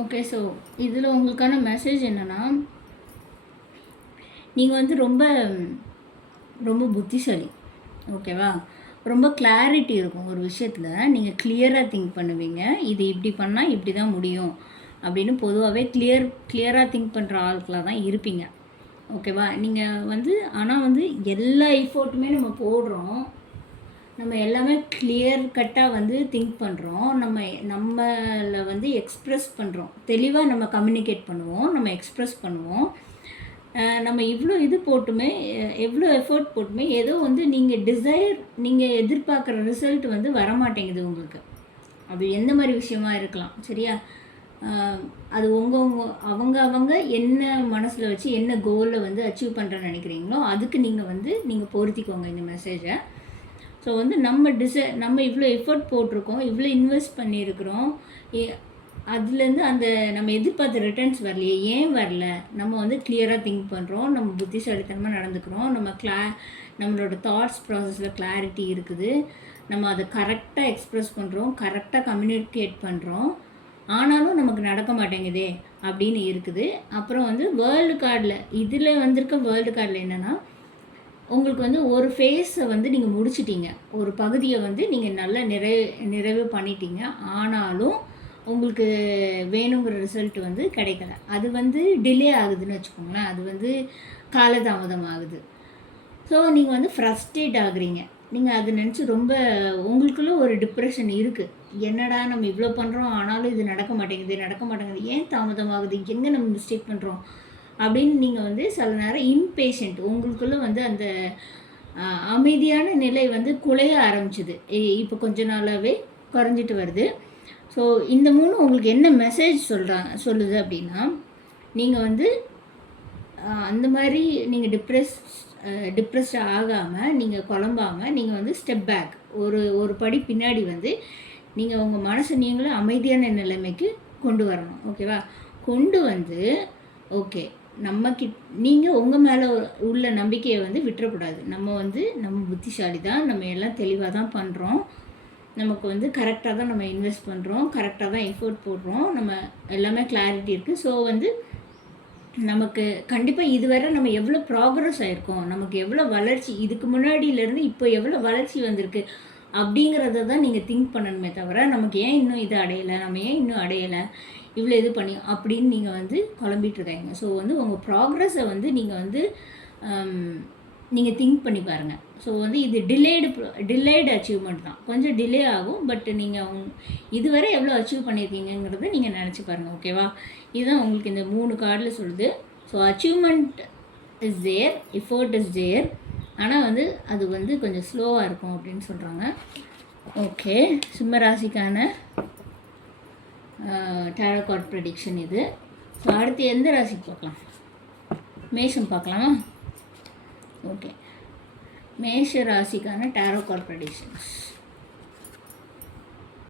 Okay. So இதில் உங்களுக்கான message என்னென்னா, நீங்கள் வந்து ரொம்ப ரொம்ப புத்திசாலி. ஓகேவா? ரொம்ப கிளாரிட்டி இருக்கும் ஒரு விஷயத்தில். நீங்கள் கிளியராக திங்க் பண்ணுவீங்க. இது இப்படி பண்ணால் இப்படி தான் முடியும் அப்படின்னு பொதுவாகவே கிளியராக திங்க் பண்ணுற ஆட்களாக தான் இருப்பீங்க. ஓகேவா? நீங்கள் வந்து ஆனால் வந்து எல்லா எஃபோர்ட்டுமே நம்ம போடுறோம். நம்ம எல்லாமே கிளியர் கட்டாக வந்து திங்க் பண்ணுறோம். நம்மளை வந்து எக்ஸ்ப்ரெஸ் பண்ணுறோம். தெளிவாக நம்ம கம்யூனிகேட் பண்ணுவோம். நம்ம எக்ஸ்ப்ரெஸ் பண்ணுவோம். நம்ம இவ்வளோ இது போட்டுமே, எவ்வளோ எஃபோர்ட் போட்டுமே ஏதோ வந்து நீங்கள் எதிர்பார்க்குற ரிசல்ட் வந்து வரமாட்டேங்குது உங்களுக்கு. அது எந்த மாதிரி விஷயமா இருக்கலாம். சரியா? அது அவங்க என்ன மனசில் வச்சு என்ன கோலில் வந்து அச்சீவ் பண்ணுறேன்னு நினைக்கிறீங்களோ அதுக்கு நீங்கள் பொருத்திக்கோங்க இந்த மெசேஜை. ஸோ வந்து நம்ம இவ்வளோ எஃபர்ட் போட்டிருக்கோம், இவ்வளோ இன்வெஸ்ட் பண்ணியிருக்கிறோம். அதுலேருந்து நம்ம எதிர்பார்த்த ரிட்டர்ன்ஸ் வரலையே, ஏன் வரல? நம்ம வந்து கிளியராக திங்க் பண்ணுறோம், நம்ம புத்திசாலித்தனமாக நடந்துக்கிறோம், நம்மளோட தாட்ஸ் ப்ராசஸில் கிளாரிட்டி இருக்குது, நம்ம அதை கரெக்டாக எக்ஸ்ப்ரெஸ் பண்ணுறோம், கரெக்டாக கம்யூனிகேட் பண்ணுறோம். ஆனாலும் நமக்கு நடக்க மாட்டேங்குதே அப்படின்னு இருக்குது. அப்புறம் வந்து வேர்ல்டு கார்டில் இதில் வந்திருக்க வேர்ல்டு கார்டில் என்னென்னா, உங்களுக்கு வந்து ஒரு ஃபேஸை வந்து நீங்கள் முடிச்சிட்டீங்க, ஒரு பகுதியை வந்து நீங்கள் நல்லா நிறைவு பண்ணிட்டீங்க. ஆனாலும் உங்களுக்கு வேணுங்கிற ரிசல்ட் வந்து கிடைக்கல. அது வந்து டிலே ஆகுதுன்னு வச்சுக்கோங்களேன். அது வந்து காலதாமதம் ஆகுது. ஸோ நீங்கள் வந்து ஃப்ரஸ்ட்ரேட் ஆகுறீங்க. நீங்கள் அதை நினச்சி ரொம்ப உங்களுக்குள்ள ஒரு டிப்ரெஷன் இருக்குது. என்னடா நம்ம இவ்வளோ பண்ணுறோம், ஆனாலும் இது நடக்க மாட்டேங்குது, ஏன் தாமதமாகுது, எங்கே நம்ம மிஸ்டேக் பண்ணுறோம் அப்படின்னு நீங்கள் வந்து சில நேரம் இம்பேஷண்ட், உங்களுக்குள்ளே வந்து அந்த அமைதியான நிலை வந்து குலைய ஆரம்பிச்சுது. இப்போ கொஞ்ச நாளாகவே குறைஞ்சிட்டு வருது. ஸோ இந்த 3 உங்களுக்கு என்ன மெசேஜ் சொல்லுது அப்படின்னா, நீங்கள் வந்து அந்த மாதிரி நீங்கள் டிப்ரெஸ்ட் ஆகாமல், நீங்கள் குழம்பாமல், நீங்கள் வந்து ஸ்டெப் பேக், ஒரு படி பின்னாடி வந்து நீங்கள் உங்கள் மனசை நீங்களும் அமைதியான நிலைமைக்கு கொண்டு வரணும். ஓகேவா? கொண்டு வந்து ஓகே நீங்கள் உங்கள் மேலே உள்ள நம்பிக்கையை வந்து விட்டுறக்கூடாது. நம்ம புத்திசாலி தான், நம்ம எல்லாம் தெளிவாக தான் பண்ணுறோம், நமக்கு வந்து கரெக்டாக தான் நம்ம இன்வெஸ்ட் பண்ணுறோம், கரெக்டாக தான் எஃபோர்ட் போடுறோம், நம்ம எல்லாமே கிளாரிட்டி இருக்குது. ஸோ வந்து நமக்கு கண்டிப்பாக இதுவரை நம்ம எவ்வளோ ப்ராக்ரஸ் ஆகிருக்கோம், நமக்கு எவ்வளோ வளர்ச்சி, இதுக்கு முன்னாடியிலேருந்து இப்போ எவ்வளோ வளர்ச்சி வந்திருக்கு அப்படிங்கிறத தான் நீங்கள் திங்க் பண்ணணுமே தவிர, நமக்கு ஏன் இன்னும் இது அடையலை, நம்ம ஏன் இன்னும் அடையலை, இவ்வளோ இது பண்ணி அப்படின்னு நீங்கள் வந்து குழம்பிட்டுருக்காங்க. ஸோ வந்து உங்கள் ப்ராக்ரஸை வந்து நீங்கள் திங்க் பண்ணி பாருங்கள். ஸோ வந்து இது டிலேடு அச்சீவ்மெண்ட் தான், கொஞ்சம் டிலே ஆகும். பட் நீங்கள் இதுவரை எவ்வளோ அச்சீவ் பண்ணியிருக்கீங்கிறத நீங்கள் நினச்சி பாருங்கள். ஓகேவா? இதுதான் உங்களுக்கு இந்த 3 கார்டில் சொல்லுது. So achievement is there, effort is there, ஆனால் வந்து அது வந்து கொஞ்சம் ஸ்லோவாக இருக்கும் அப்படின்னு சொல்கிறாங்க. ஓகே, சிம்ம ராசிக்கான டேரோ கார்ட் ப்ரெடிக்ஷன் இது. ஸோ அடுத்து எந்த ராசிக்கு பார்க்கலாம்? மேஷம் பார்க்கலாமா? ஓகே, மேஷ ராசிக்கான டேரோ கார்ட் ப்ரெடிக்ஷன்ஸ்.